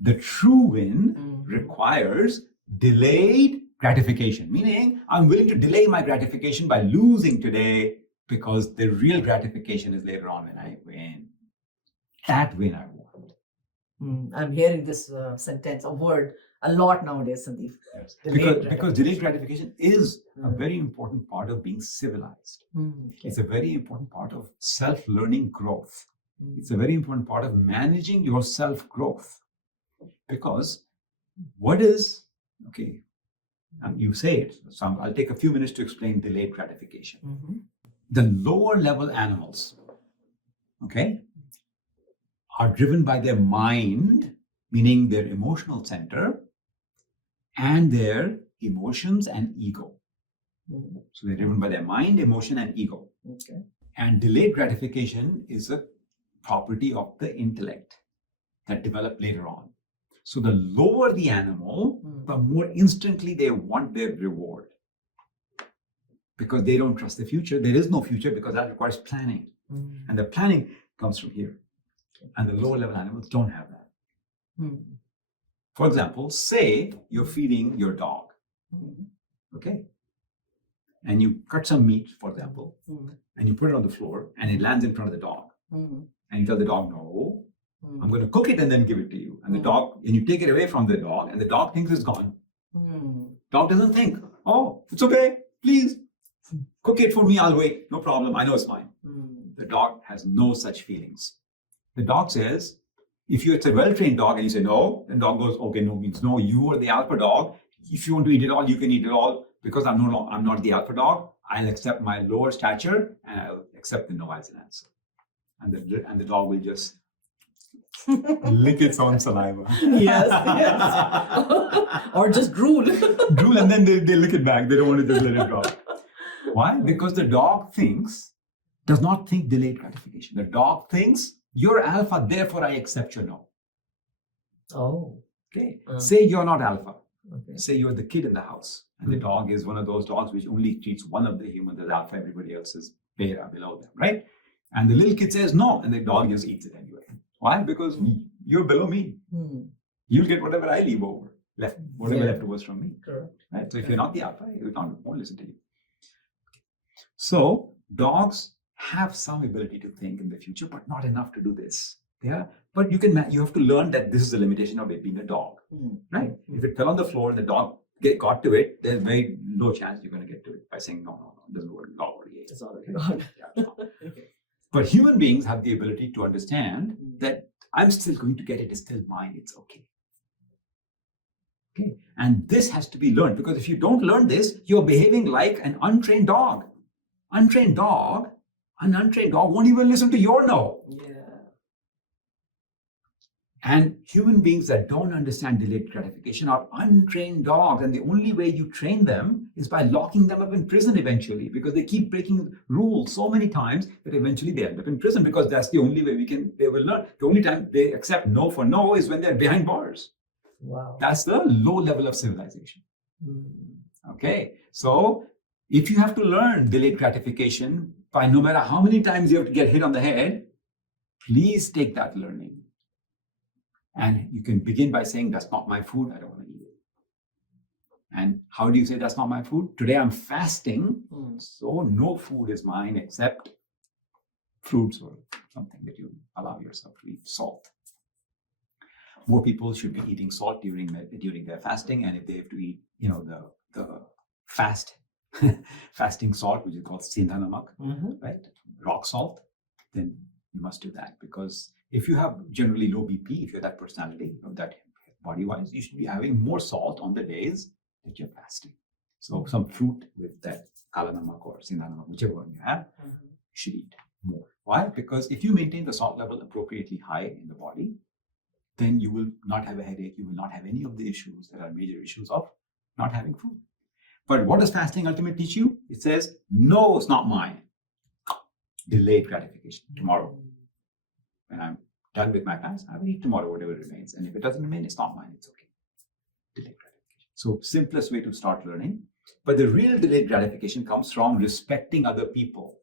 The true win requires delayed gratification, meaning I'm willing to delay my gratification by losing today because the real gratification is later on when I win. That win I want. I'm hearing this sentence, a word, a lot nowadays, Sandeep. Yes. Because delayed gratification is a very important part of being civilized. Okay. It's a very important part of self-learning growth. It's a very important part of managing your self-growth. Because what is, okay, and you say it, so I'll take a few minutes to explain delayed gratification. The lower level animals, okay, are driven by their mind, meaning their emotional center, and their emotions and ego. So they're driven by their mind, emotion, and ego. Okay. And delayed gratification is a property of the intellect that developed later on. So the lower the animal, the more instantly they want their reward. Because they don't trust the future. There is no future because that requires planning. And the planning comes from here. And the lower level animals don't have that. For example, say you're feeding your dog, okay? And you cut some meat, for example, and you put it on the floor and it lands in front of the dog. And you tell the dog, no, I'm going to cook it and then give it to you. And the dog, and you take it away from the dog and the dog thinks it's gone. Dog doesn't think, oh, it's okay, please cook it for me, I'll wait, no problem, I know it's fine. The dog has no such feelings. The dog says, if it's a well-trained dog and you say no, then dog goes, okay, no means no. You are the alpha dog. If you want to eat it all, you can eat it all. Because I'm not the alpha dog, I'll accept my lower stature and I'll accept the no as an answer. And the dog will just lick its own saliva. Yes. Or just drool. Drool and then they lick it back. They don't want to just let it drop. Why? Because the dog does not think delayed gratification. The dog thinks, you're alpha, therefore I accept your no. Oh. Okay. Say you're not alpha. Okay. Say you're the kid in the house. And the dog is one of those dogs which only treats one of the humans as alpha, everybody else is beta below them, right? And the little kid says no, and the dog just eats it anyway. Why? Because you're below me. You'll get whatever I leave over, whatever leftovers from me. Correct. Right? So if you're not the alpha, it won't listen to you. So dogs have some ability to think in the future, but not enough to do this. Yeah, but you have to learn that this is the limitation of it being a dog, right? If it fell on the floor and the dog got to it, there's very low chance you're going to get to it by saying no, it doesn't work. Dog already ate. It's already gone. Okay. But human beings have the ability to understand that I'm still going to get it. It's still mine. It's okay. Okay, and this has to be learned because if you don't learn this, you're behaving like an untrained dog. An untrained dog won't even listen to your no. Yeah. And human beings that don't understand delayed gratification are untrained dogs. And the only way you train them is by locking them up in prison eventually, because they keep breaking rules so many times that eventually they end up in prison, because that's the only way they will learn. The only time they accept no for no is when they're behind bars. Wow. That's the low level of civilization. Okay. So if you have to learn delayed gratification by no matter how many times you have to get hit on the head, please take that learning. And you can begin by saying, that's not my food, I don't want to eat it. And how do you say that's not my food? Today I'm fasting, so no food is mine except fruits or something that you allow yourself to eat. Salt. More people should be eating salt during their fasting, and if they have to eat, the fasting salt, which is called sindha namak, right? Rock salt, then you must do that, because if you have generally low BP, if you're that personality, that body-wise, you should be having more salt on the days that you're fasting. So some fruit with that kala namak or sindha namak, whichever one you have, you should eat more. Why? Because if you maintain the salt level appropriately high in the body, then you will not have a headache. You will not have any of the issues that are major issues of not having food. But what does fasting ultimately teach you? It says, no, it's not mine. Delayed gratification. Tomorrow, when I'm done with my fast, I will eat tomorrow whatever remains. And if it doesn't remain, it's not mine. It's okay. Delayed gratification. So simplest way to start learning. But the real delayed gratification comes from respecting other people.